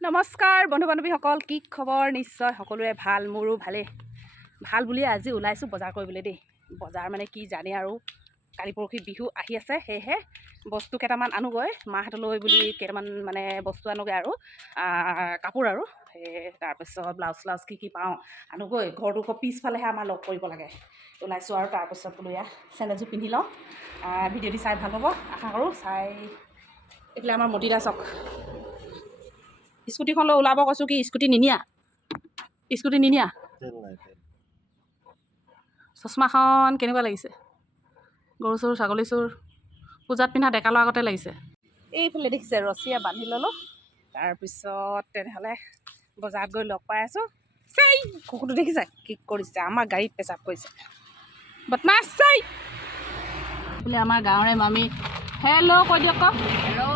নমস্কাৰ বন্ধু বান্ধৱীসকল, কি খবৰ? নিশ্চয় সকলোৰে ভাল, মোৰো ভাল বুলি আজি ওলাইছোঁ বজাৰ কৰিবলৈ দেই। বজাৰ মানে কি জানে আৰু, কালি পৰহি বিহু আহি আছে, সেয়েহে বস্তু কেইটামান আনোগৈ মাহঁতলৈ বুলি কেইটামান মানে বস্তু আনোগৈ আৰু কাপোৰ আৰু তাৰপিছত ব্লাউজ চ্লাউজ কি পাওঁ আনোগৈ। ঘৰটো পিছফালেহে আমাৰ লগ কৰিব লাগে। ওলাইছোঁ আৰু তাৰপিছত বোলো এয়া চেণ্ডেলযোৰ পিন্ধি লওঁ। ভিডিঅ'টি চাই ভাল পাব আশা কৰোঁ। চাই এইফালে আমাৰ মতিদা চক স্কুটিখন লৈ ওলাব কৈছোঁ। কি স্কুটি নিনিয়া? চশমাখন কেনেকুৱা লাগিছে? গৰু চৰু ছাগলী চোৰ পূজাত পিন্ধা ডেকা ল'ৰা আগতে লাগিছে। এইফালে দেখিছে ৰছীয়া বান্ধি ল'লোঁ। তাৰপিছত তেনেহ'লে বজাৰত গৈ লগ পাই আছোঁ। চাই কুকুৰটো দেখিছে কি কৰিছে? আমাৰ গাড়ীত পেচাব কৰিছে, বদমাছ চাই। বোলে আমাৰ গাঁৱৰে মামী হেল্ল' কৈ দিয়ক আকৌ। হেল্ল'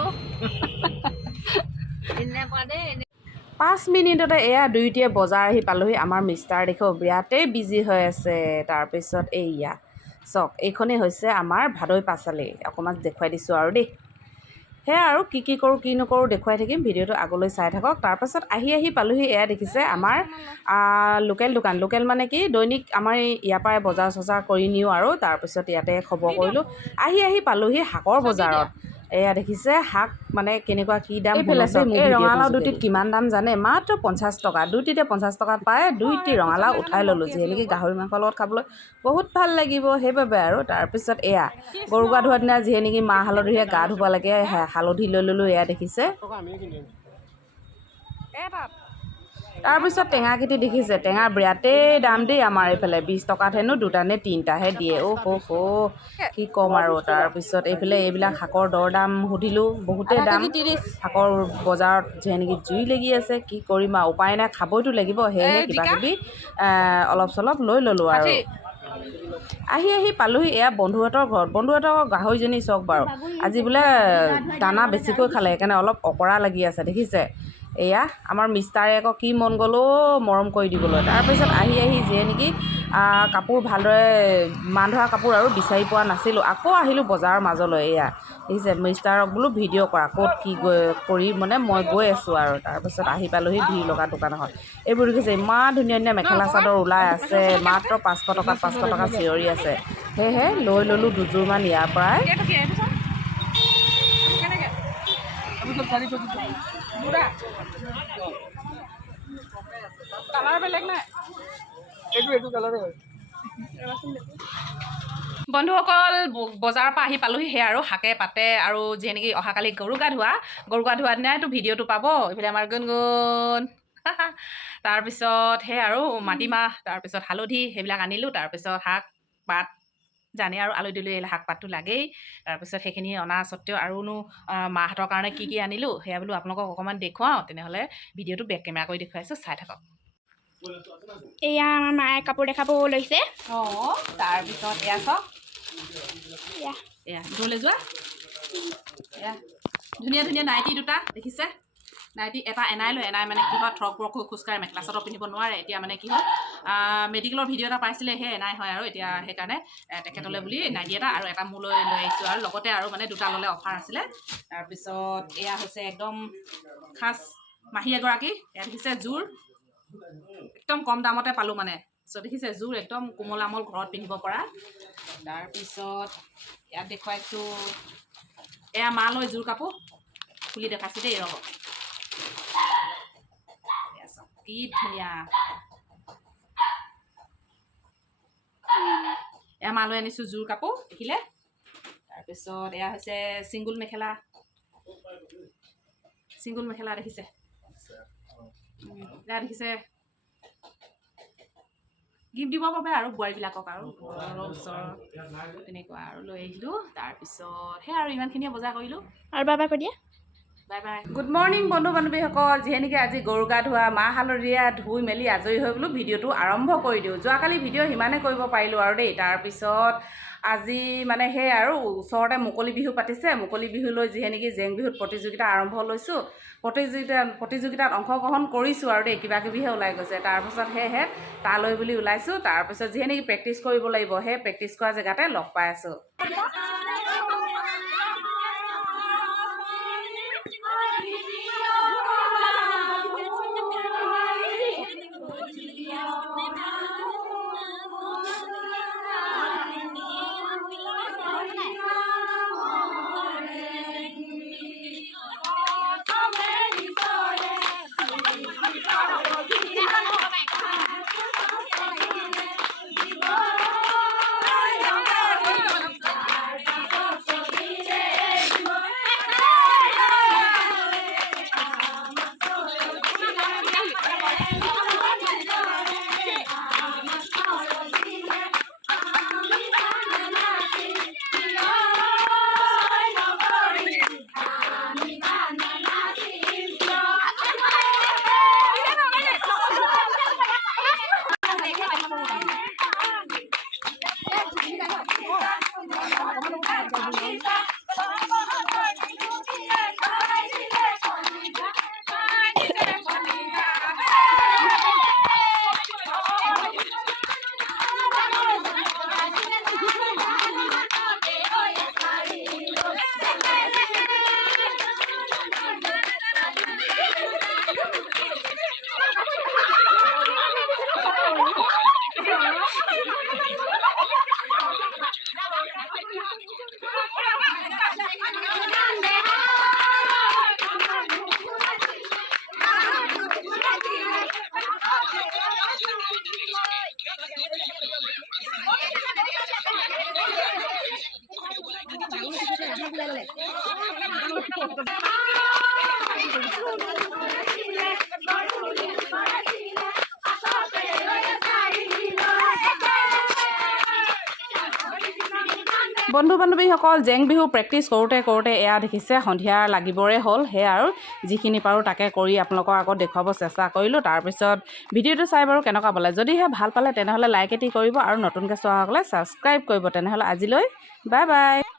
5 মিনিটতে এয়া দুয়োটিয়ে বজাৰ আহি পালোহি। আমাৰ মিষ্টাৰ দেখো বিৰাটেই বিজি হৈ আছে। তাৰপিছত এইয়া চক, এইখনেই হৈছে আমাৰ ভাদৈ পাঁচালি। অকণমান দেখুৱাই দিছোঁ আৰু দেই। সেয়া আৰু কি কৰোঁ কি নকৰোঁ দেখুৱাই থাকিম, ভিডিঅ'টো আগলৈ চাই থাকক। তাৰপাছত আহি পালোহি। এয়া দেখিছে আমাৰ লোকেল দোকান। লোকেল মানে কি, দৈনিক আমাৰ ইয়াৰ পৰাই বজাৰ চজাৰ কৰি নিওঁ আৰু তাৰপিছত ইয়াতে খবৰ কৰিলোঁ। আহি পালোহি শাকৰ বজাৰত। এয়া দেখিছে শাক মানে কেনেকুৱা কি দাম শুনিছে। এই ৰঙালাও দুটিত কিমান দাম জানে? মাত্ৰ 50 টকা। দুইটিতে 50 টকাত পায়। দুইটি ৰঙালাও উঠাই ল'লোঁ, যিহেতুকে গাহৰি মাংসৰ লগত খাবলৈ বহুত ভাল লাগিব সেইবাবে আৰু। তাৰপিছত এয়া গৰু গা ধোৱাৰ দিনা যিহে নেকি মাহ হালধিৰে গা ধুব লাগে, হালধি লৈ ল'লোঁ। এয়া দেখিছে। তাৰপিছত টেঙা কেইটি দেখিছে, টেঙা বিৰাটেই দাম দেই। আমাৰ এইফালে 20 টকাত হেনো 2টা নে 3টাহে দিয়ে। কি ক'ম আৰু। তাৰপিছত এইফালে এইবিলাক শাকৰ দৰ দাম সুধিলোঁ, বহুতেই দাম। শাকৰ বজাৰত যিহে নেকি জুই লাগি আছে, কি কৰিম আৰু উপায় নাই, খাবইতো লাগিব। সেয়েহে কিবা কিবি অলপ চলপ লৈ ল'লোঁ আৰু। আহি পালোহি এয়া বন্ধুহঁতৰ ঘৰত। বন্ধুহঁতৰ গাহৰিজনী চাওক বাৰু, আজি বোলে দানা বেছিকৈ খালে, সেইকাৰণে অলপ অকৰা লাগি আছে দেখিছে। এয়া আমাৰ মিষ্টাৰে আকৌ কি মন গ'লো মৰম কৰি দিবলৈ। তাৰপিছত আহি যিহে নেকি কাপোৰ ভালদৰে মান ধৰা কাপোৰ আৰু বিচাৰি পোৱা নাছিলোঁ। আকৌ আহিলোঁ বজাৰৰ মাজলৈ। এয়া দেখিছে মিষ্টাৰক বোলো ভিডিঅ' কৰা, ক'ত কি কৰি মানে মই গৈ আছোঁ আৰু। তাৰপিছত আহি পালোহি ভিৰ লগা দোকান এখন। এইবোৰ দেখিছে ইমান ধুনীয়া মেখেলা চাদৰ ওলাই আছে, মাত্ৰ 500 টকা চিঞৰি আছে। সেয়েহে লৈ ল'লোঁ দুযোৰমান ইয়াৰ পৰাই। কালাৰ বেলেগ নাই, এইটো কালাৰে হয়। বন্ধুসকল বজাৰৰ পৰা আহি পালোহি। সেয়া আৰু শাকে পাতে আৰু যিহে নেকি অহাকালি গৰু গা ধোৱা দিনাইতো ভিডিঅ'টো পাব। এইফালে আমাৰ গুণগুণ তাৰপিছত সেয়া আৰু মাটিমাহ, তাৰপিছত হালধি সেইবিলাক আনিলোঁ। তাৰপিছত শাক পাত জানে আৰু আলু দিলোঁ, শাক পাতটো লাগেই। তাৰপিছত সেইখিনি অনা স্বত্তেও আৰুনো মাহঁতৰ কাৰণে কি আনিলোঁ সেয়া বোলো আপোনালোকক অকণমান দেখুৱাওঁ। তেনেহ'লে ভিডিঅ'টো বেক কেমেৰা কৰি দেখুৱাইছোঁ, চাই থাকক। এয়া আমাৰ মায়ে কাপোৰ দেখাব লৈছে। তাৰপিছত এয়া চাওক, এয়া দূৰলৈ যোৱা। এয়া ধুনীয়া নাইটি দুটা দেখিছে। নাইটি এটা এনাই মানে কি হয় থৰক হৈ খোজকাঢ়ে, মেখেলা চাদৰ পিন্ধিব নোৱাৰে। এতিয়া মানে কি হয় মেডিকেলৰ ভিডিঅ' এটা পাইছিলে, সেই এনাই হয় আৰু এতিয়া সেইকাৰণে তেখেতলৈ বুলি নাইটি এটা আৰু এটা মোলৈ লৈ আহিছোঁ আৰু লগতে আৰু মানে দুটা ল'লে অফাৰ আছিলে। তাৰপিছত এয়া হৈছে একদম খাচ মাহী এগৰাকী। এয়া দেখিছে জোৰ একদম কম দামতে পালোঁ মানে। দেখিছে জোৰ একদম কোমল আমল ঘৰত পিন্ধিব পৰা। তাৰপিছত ইয়াত দেখুৱাইছোঁ এয়া মালৈ জোৰ কাপোৰ খুলি দেখাইছোঁ দেই। ৰ'ব কি ধুনীয়া। এয়া মালৈ আনিছোঁ জোৰ কাপোৰ দেখিলে। তাৰপিছত এয়া হৈছে চিংগুল মেখেলা দেখিছে। এয়া দেখিছে গিফ্ট দিবৰ বাবে আৰু বোৱাৰীবিলাকক আৰু ওচৰৰ তেনেকুৱা আৰু লৈ আহিলোঁ। তাৰপিছত সেই আৰু ইমানখিনিয়ে বজাৰ কৰিলোঁ আৰু বাবা কৈ দিয়া বাই বাই। গুড মৰ্ণিং বন্ধু বান্ধৱীসকল। যিহে নেকি আজি গৰু গা ধোৱা মাহ হালধিৰে ধুই মেলি আজৰি হৈ বোলো ভিডিঅ'টো আৰম্ভ কৰি দিওঁ। যোৱাকালি ভিডিঅ' সিমানে কৰিব পাৰিলোঁ আৰু দেই। তাৰপিছত আজি মানে সেই আৰু ওচৰতে মুকলি বিহু পাতিছে। মুকলি বিহুলৈ যিহে নেকি জেং বিহুত প্ৰতিযোগিতা আৰম্ভ লৈছোঁ। প্ৰতিযোগিতাত অংশগ্ৰহণ কৰিছোঁ আৰু দেই, কিবা কিবিহে ওলাই গৈছে। তাৰপিছত সেয়েহে তালৈ বুলি ওলাইছোঁ। তাৰপিছত যিহে নেকি প্ৰেক্টিচ কৰিব লাগিব, সেই প্ৰেক্টিচ কৰা জেগাতে লগ পাই আছোঁ। বন্ধু বান্ধৱীসকল জেং বিহু প্ৰেক্টিচ কৰোঁতে কৰোঁতে এয়া দেখিছে সন্ধিয়া লাগিবৰে হ'ল সেয়া আৰু যিখিনি পাৰোঁ তাকে কৰি আপোনালোকক আকৌ দেখুৱাব চেষ্টা কৰিলোঁ তাৰপিছত ভিডিঅ'টো চাই বাৰু কেনেকুৱা পালে যদিহে ভাল পালে তেনেহ'লে লাইক এটি কৰিব আৰু নতুনকৈ চোৱাসকলে ছাবস্ক্ৰাইব কৰিব তেনেহ'লে আজিলৈ বাই বাই